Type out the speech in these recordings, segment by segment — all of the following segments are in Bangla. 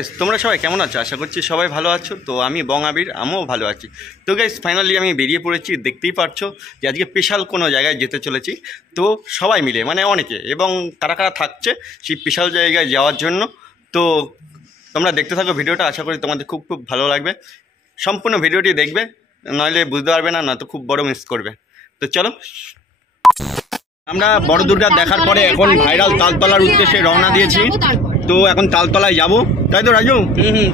গাইস তোমরা সবাই কেমন আছো? আশা করছি সবাই ভালো আছো। তো আমি বং আবির, আমিও ভালো আছি। তো গাইস ফাইনালি আমি বেরিয়ে পড়েছি। দেখতেই পারছো যে আজকে স্পেশাল কোনো জায়গায় যেতে চলেছি। তো সবাই মিলে মানে অনেকে এবং কারা কারা থাকছে সেই স্পেশাল জায়গায় যাওয়ার জন্য। তো তোমরা দেখতে থাকো ভিডিওটা, আশা করি তোমাদের খুব খুব ভালো লাগবে। সম্পূর্ণ ভিডিওটি দেখবে, নইলে বুঝতে পারবে না, নয়তো খুব বড় মিস করবে। তো চলো, আমরা বড় দুর্গা দেখার পরে এখন ভাইরাল তালতলার উদ্দেশ্যে রওনা দিয়েছি। তো এখন তালতলায় যাবো, তাই তো রাজু?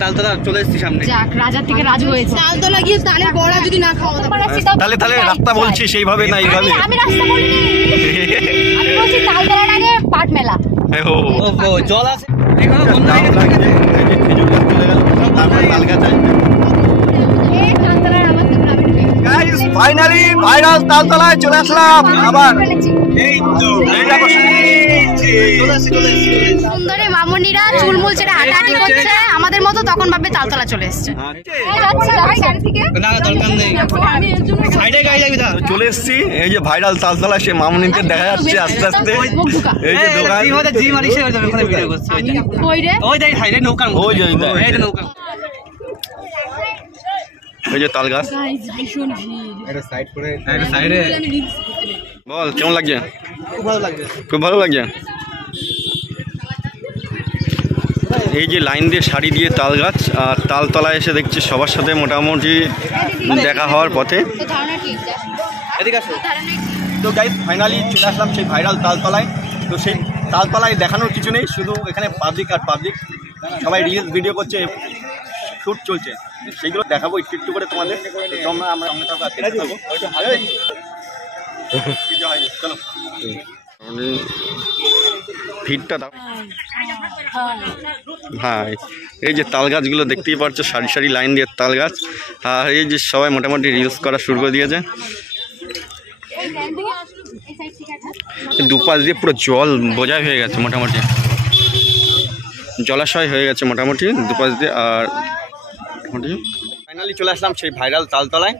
তালতলা চলে এসেছি সামনে। রাজার থেকে রাজু হয়েছে। তালতলা গিয়ে তালের বড়া যদি না খাওয়া তাহলে তাহলে রাস্তা বলছি সেইভাবে না এইভাবে। আমি রাস্তা বলিনি, আমি বলছি তালতলার আগে পাট মেলা। ও জল আছে এখানে, বন্ধ হয়ে গেছে। খেজুর গাছ চলে গেল, তারপরে তাল গাছ আসবে। এই তালতলার আমার তো গ্রামে ঢুকে গাইস ফাইনালি ভাইরাল তালতলায় চলে আসলাম আবার। এই তো সুন্দরী মামুনিরা চুলমুল ছেড়ে হাঁটাহাঁটি করছে আমাদের মতো, তখন ভাববে তালতলা চলে এসছে। চলে এসছি এই যে ভাইরাল তালতলা, সে মামুনিদের দেখা যাচ্ছে আস্তে আস্তে। এই যে দোকান, ওই যে তাল গাছ। বল কেমন লাগছে? খুব ভালো লাগছে। এই যে লাইন দিয়ে সারি দিয়ে তাল গাছ, আর তালতলায় এসে দেখছি সবার সাথে মোটামুটি দেখা হওয়ার পথে। তো গাইস ফাইনালি চলে আসলাম সেই ভাইরাল তালতলায়। তো সেই তালতলায় দেখানোর কিছু নেই, শুধু এখানে পাবলিক আর পাবলিক, সবাই রিলস ভিডিও করছে, শ্যুট চলছে, সেইগুলো দেখাবো একটু একটু করে তোমাদের। তোমরা আমরা সঙ্গে থাকবো, চলো ভিড়টা দাও। হ্যাঁ এই যে তাল গাছগুলো দেখতেই পাচ্ছ, সারি সারি লাইন দিয়ে তাল গাছ। আর এই যে সবাই মোটামুটি রিলস করা শুরু করে দিয়েছে। দুপাশ দিয়ে পুরো জল বোঝাই হয়ে গেছে, মোটামুটি জলাশয় হয়ে গেছে মোটামুটি দুপাশ দিয়ে। আর ফাইনালি চলে আসলাম সেই ভাইরাল তালতলায়।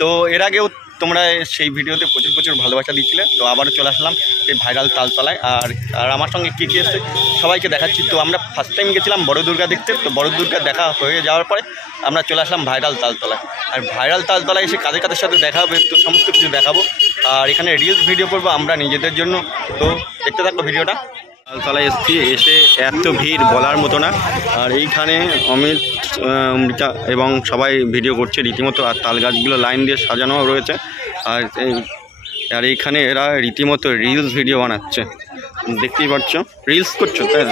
তো এর আগেও তোমরা সেই ভিডিওতে প্রচুর প্রচুর ভালোবাসা দিচ্ছিলে, তো আবারও চলে আসলাম সেই ভাইরাল তালতলায়। আর আমার সঙ্গে কী কী এসছে সবাইকে দেখাচ্ছি। তো আমরা ফার্স্ট টাইম গেছিলাম বড় দুর্গা দেখতে, তো বড় দুর্গা দেখা হয়ে যাওয়ার পরে আমরা চলে আসলাম ভাইরাল তালতলায়। আর ভাইরাল তালতলায় এসে কাদের কাদের সাথে দেখা হবে, তো সমস্ত কিছু দেখাবো। আর এখানে রিলস ভিডিও করবো আমরা নিজেদের জন্য। তো দেখতে থাকবো ভিডিওটা। তালতলায় এসছি, এসে এত ভিড় বলার মতো না। আর এইখানে অমিত, অমৃতা এবং সবাই ভিডিও করছে রীতিমতো। আর তাল গাছগুলো লাইন দিয়ে সাজানো রয়েছে। আর এইখানে এরা রীতিমতো রিলস ভিডিও বানাচ্ছে, দেখতেই পাচ্ছ। রিলস করছো তাই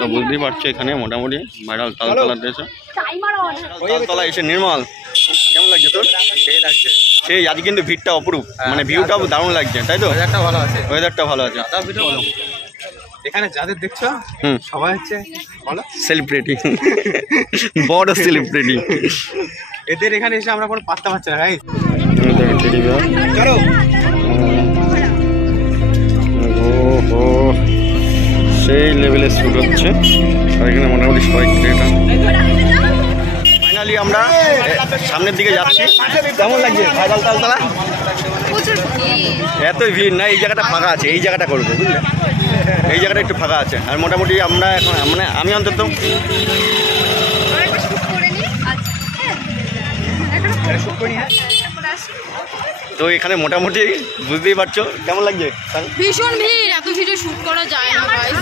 তো বুঝতেই পারছো। এখানে মোটামুটি ভাইরাল তালতলা এসে, তালতলা এসে নির্মল কেমন লাগছে তোর? সেই আজ কিন্তু ভিড়টা অপরূপ, মানে ভিউটাও দারুণ লাগছে, তাই তো? ওয়েদারটা ভালো আছে, ওয়েদারটা ভালো আছে। এখানে যাদের দেখছো সবাই হচ্ছে সেলিব্রিটি, বড় সেলিব্রিটি। এদের এখানে এসে আমরা কোনো পাত্তা পাচ্ছি না। সেই লেভেলে শুট হচ্ছে। আর এখানে মোটামুটি সবাই ফাইনালি আমরা সামনের দিকে যাচ্ছি। কেমন লাগছে ভাইরাল তালতলা? এতই ভিড় না, এই জায়গাটা ফাঁকা আছে, এই জায়গাটা করবো বুঝলে, এই জায়গাটা একটু ফাঁকা আছে। আর মোটামুটি আমরা এখন মানে আমি অন্তত তো এখানে মোটামুটি বুঝতেই পারছো কেমন লাগছে। ভীষণ ভিড়, এত ভিড়ে শুট করা যায় না গাইস।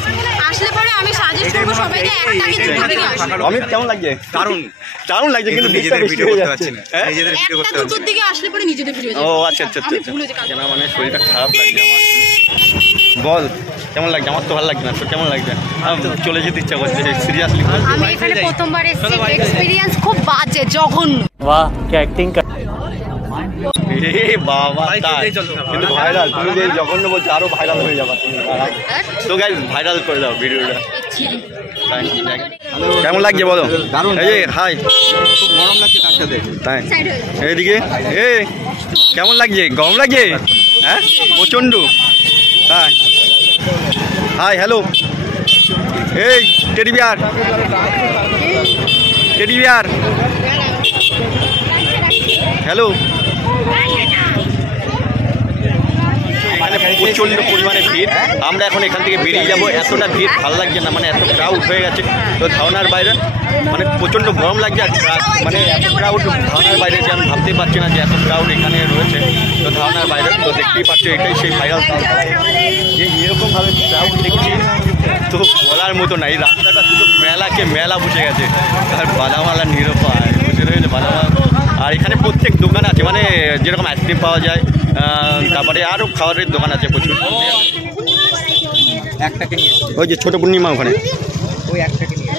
আসলে পরে আমি সাজেস্ট করব সবাইকে একটা কিছু ভাবে আসুন। অমিত কেমন লাগছে? দারুণ দারুণ লাগছে, কিন্তু নিজেদের ভিডিও করতে পারছি না, নিজেদের ভিডিও করতে পারছি না। দুটোর দিকে আসলে পরে নিজেদের ভিডিও। ও আচ্ছা আচ্ছা আচ্ছা, কেন মানে শরীরটা খারাপ লাগছে আমার। বল কেমন লাগছে? আমার তো ভালো লাগছে না, তোর কেমন লাগছে? চলে যেতে ইচ্ছা করছে সিরিয়াসলি। আমি এখানে প্রথমবার এসেছি, এক্সপেরিয়েন্স খুব বাজে, জঘন্য। वाह क्या एक्टिंग कर। বাবা কিন্তু ভাইরাল, তুমি যে জঘন্য বলছো আরো ভাইরাল হয়ে যাবে। তো গাইস ভাইরাল করে দাও ভিডিওটা। কেমন লাগছে বলো? এই যে হাই, খুব গরম লাগছে তার সাথে। তাই এইদিকে এ কেমন লাগছে? গরম লাগছে? হ্যাঁ প্রচণ্ড। হ্যাঁ হাই হ্যালো, এই teddy bear, teddy bear hello. এখানে প্রচণ্ড পরিমাণে ভিড়। আমরা এখন এখান থেকে বেরিয়ে যাবো, এতটা ভিড় ভালো লাগছে না, মানে এত ক্রাউড হয়ে গেছে তো ধারণার বাইরে, মানে প্রচণ্ড গরম লাগছে আর মানে এত ক্রাউড ধারণার বাইরে যে আমি ভাবতেই পারছি না যে এত ক্রাউড এখানে রয়েছে তো ধারণার বাইরে। তো দেখতেই পাচ্ছ এটাই সেই ভাইরাল যে এরকমভাবে ক্রাউড দেখছি তো বলার মতো না। এই রাস্তাটা শুধু মেলাকে মেলা বসে গেছে আর বাদামালা নিরপায় বসে রয়েছে বাদামালা। আর এখানে প্রত্যেক দোকান আছে, মানে যেরকম আইসক্রিম পাওয়া যায়, তারপরে আরও খাবারের দোকান আছে প্রচুর। একটাকে নিয়ে ওই যে ছোট পূর্ণিমা ওখানে ওই একটাকে নিয়ে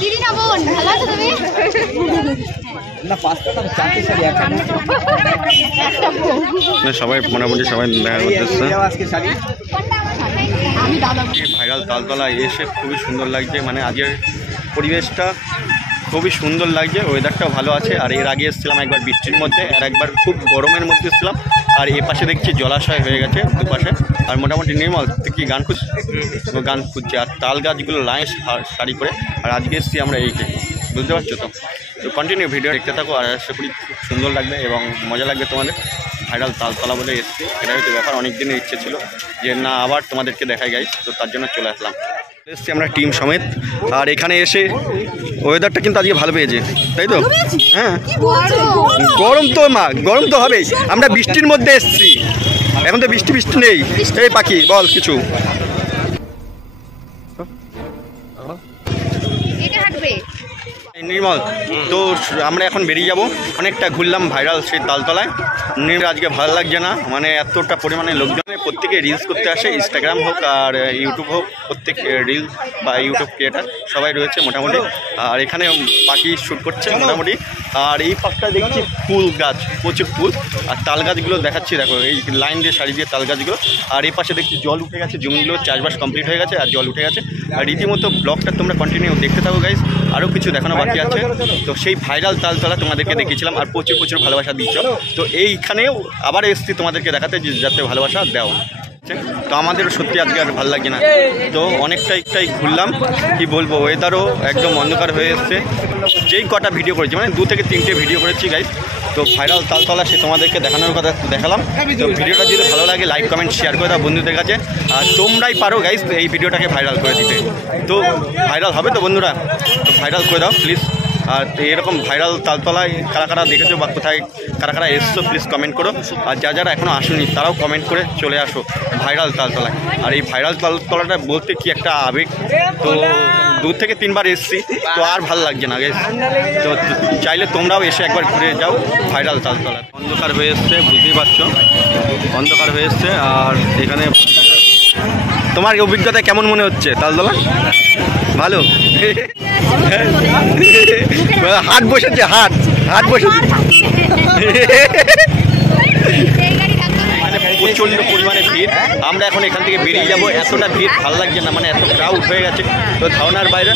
দিদি না বোন, ভালো আছো তুমি? না 5টা না 4টে শাড়ি একটা সবাই মোটামুটি সবাই দেখা করতেছে। আজকে শাড়ি আমি দাদা। ভাইরাল তালতলা এসে খুবই সুন্দর লাগছে, মানে আজকের পরিবেশটা খুবই সুন্দর লাগছে, ওয়েদারটাও ভালো আছে। আর এর আগে এসেছিলাম একবার বৃষ্টির মধ্যে আর একবার খুব গরমের মধ্যে এসেছিলাম। আর এ পাশে দেখছি জলাশয় হয়ে গেছে দুপাশে, আর মোটামুটি নির্মল তুই কি গান গান খুঁজছে। আর তাল গাছগুলো লাইন সারি করে। আর আজকে এসেছি আমরা এইকে, বুঝতে পারছো তো। তো কন্টিনিউ ভিডিও দেখতে থাকো, আর আশা করি খুব সুন্দর লাগবে এবং মজা লাগবে তোমাদের। ভাইরাল তালতলা বলে এসেছি, এটা হচ্ছে ব্যাপার, অনেক দিনের ইচ্ছে ছিল যে না আবার তোমাদেরকে দেখাই গাইস, তো তার জন্য চলে আসলাম। এসেছি আমরা টিম সমেত। আর এখানে এসে ওয়েদারটা কিন্তু আজকে ভালো পেয়েছে, তাই তো? হ্যাঁ, গরম তো মা, গরম তো হবেই। আমরা বৃষ্টির মধ্যে এসেছি, এখন তো বৃষ্টি নেই। এই পাখি বল কিছু। নির্মল, তো আমরা এখন বেরিয়ে যাব, অনেকটা ঘুরলাম ভাইরাল সেই তালতলায়। আজকে ভালো লাগছে না, মানে এতটা পরিমাণে লোকজন, প্রত্যেকে রিলস করতে আসে, ইনস্টাগ্রাম হোক আর ইউটিউব হোক, প্রত্যেক রিলস বা ইউটিউব ক্রিয়েটার সবাই রয়েছে মোটামুটি। আর এখানে পাখি শ্যুট করছে মোটামুটি। আর এই পাশটা দেখছি ফুল গাছ, প্রচুর ফুল। আর তাল গাছগুলো দেখাচ্ছি, দেখো এই লাইন দিয়ে সারি দিয়ে তাল গাছগুলো। আর এই পাশে দেখছি জল উঠে গেছে, জমিগুলো চাষবাস কমপ্লিট হয়ে গেছে আর জল উঠে গেছে। আর রীতিমতো ব্লগটা তোমরা কন্টিনিউ দেখতে থাকো গাইস, আরও কিছু দেখানো বাকি আছে। তো সেই ভাইরাল তালতলা তোমাদেরকে দেখিয়েছিলাম আর প্রচুর ভালোবাসা দিচ্ছ, তো এইখানেও আবার এসছি তোমাদেরকে দেখাতে যাতে ভালোবাসা দাও। তো আমাদেরও সত্যি আজকে আর ভালো লাগছে না, তো অনেকটাই ঘুরলাম, কি বলবো, ওয়েদারও একদম অন্ধকার হয়ে এসছে। যেই কটা ভিডিও করেছি, মানে 2 থেকে 3টে ভিডিও করেছি গাইস, তো ভাইরাল তালতলা সে তোমাদেরকে দেখানোর কথা দেখালাম। তো ভিডিওটা যদি ভালো লাগে লাইক কমেন্ট শেয়ার করে দাও বন্ধুদের কাছে। আর তোমরাই পারো গাইস এই ভিডিওটাকে ভাইরাল করে দিতে, তো ভাইরাল হবে তো বন্ধুরা, তো ভাইরাল করে দাও প্লিজ। আর এরকম ভাইরাল তালতলায় কারা দেখেছো বা কোথায় কারা এসছো প্লিজ কমেন্ট করো। আর যারা এখনও আসুনি তারাও কমেন্ট করে চলে আসো ভাইরাল তালতলায়। আর এই ভাইরাল তালতলাটা বলতে কি একটা আবেগ, তো 2 থেকে 3 বার এসছি, তো আর ভালো লাগছে না গাইস। তো চাইলে তোমরাও এসে একবার ঘুরে যাও ভাইরাল তালতলা। অন্ধকার হয়ে এসছে, বুঝতেই পারছো অন্ধকার হয়ে এসছে। আর এখানে তোমার অভিজ্ঞতা কেমন মনে হচ্ছে তালতলা? ভালো, হাট বসেছে, হাট বসেছে। প্রচণ্ড পরিমাণে ভিড়। আমরা এখন এখান থেকে বেরিয়ে যাবো, এতটা ভিড় ভালো লাগছে না, মানে এত ক্রাউড হয়ে গেছে তো ধারণার বাইরে,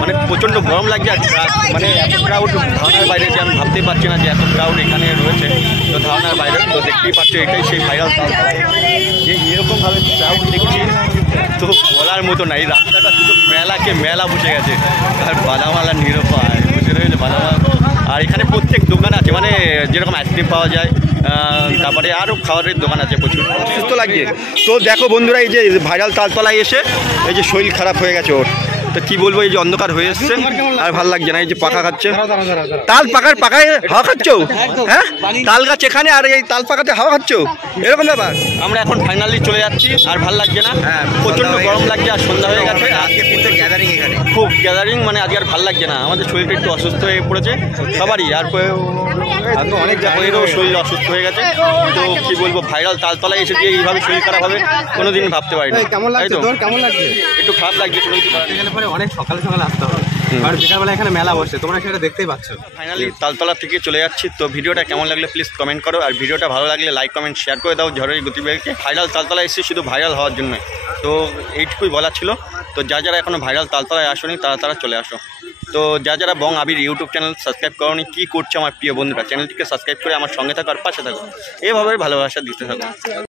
মানে প্রচণ্ড গরম লাগছে। আর মানে এত ক্রাউড ধারণার বাইরে যে আমি ভাবতেই পারছি না যে এত ক্রাউড এখানে রয়েছে তো ধারণার বাইরে। তো দেখতেই পাচ্ছ এটাই সেই ভাইরাল যে এরকমভাবে ক্রাউড দেখছি তো বলার মতো না। এই রাস্তাটা শুধু মেলাকে মেলা বসে গেছে আর বাদামালা নিরপায় বসে রয়েছে বাদামালা। আর এখানে প্রত্যেক দোকান আছে, মানে যেরকম আইসক্রিম পাওয়া যায়, তারপরে আরও খাবারের দোকান আছে প্রচুর। সুস্থ লাগছে তো দেখো বন্ধুরা, এই যে ভাইরাল তালতলায় এসে এই যে শরীর খারাপ হয়ে গেছে ওর, তো কি বলবো, এই যে অন্ধকার হয়ে এসছে আর ভালো লাগছে না। এই যে পাখা খাচ্ছে, তাল পাকায় হাওয়া খাচ্ছ, হ্যাঁ তাল গাছ এখানে আর এই তাল পাকাতে হাওয়া খাচ্ছ, এরকম ব্যাপার। আমরা এখন ফাইনালি চলে যাচ্ছি আর ভালো লাগছে না, প্রচণ্ড গরম লাগছে আর সন্ধ্যা হয়ে গেছে। আজকে কিন্তু গ্যাদারিং, এখানে খুব গ্যাদারিং, মানে আজকে আর ভালো লাগছে না। আমাদের শরীরটা একটু অসুস্থ হয়ে পড়েছে সবারই, আর অনেক জায়গায়ও শরীর অসুস্থ হয়ে গেছে। তো কি বলবো, ভাইরাল তালতলায় এসে যে এইভাবে শরীর খারাপ হবে কোনোদিন ভাবতে পারিনি। তাই তো কেমন লাগছে? একটু খারাপ লাগছে, কোনো কিছু অনেক সকালে আসতে হবে, আর বিকালবেলা এখানে মেলা বসে, তোমরা সেটা দেখতেই পাচ্ছ। ফাইনালি তালতলা থেকে চলে যাচ্ছি, তো ভিডিওটা কেমন লাগলে প্লিজ কমেন্ট করো। আর ভিডিওটা ভালো লাগলে লাইক কমেন্ট শেয়ার করে দাও ঝড়ের গতিবেগকে। ভাইরাল তালতলা এসেছি শুধু ভাইরাল হওয়ার জন্য, তো এইটুকুই বলা ছিল। তো যারা এখনও ভাইরাল তালতলায় আসোনি তারা চলে আসো। তো যারা বং আবির ইউটিউব চ্যানেল সাবস্ক্রাইব করোনি, কী করছে আমার প্রিয় বন্ধুরা, চ্যানেলটিকে সাবস্ক্রাইব করে আমার সঙ্গে থাকো আর পাশে থাকো, এভাবে ভালোবাসা দিতে থাকো।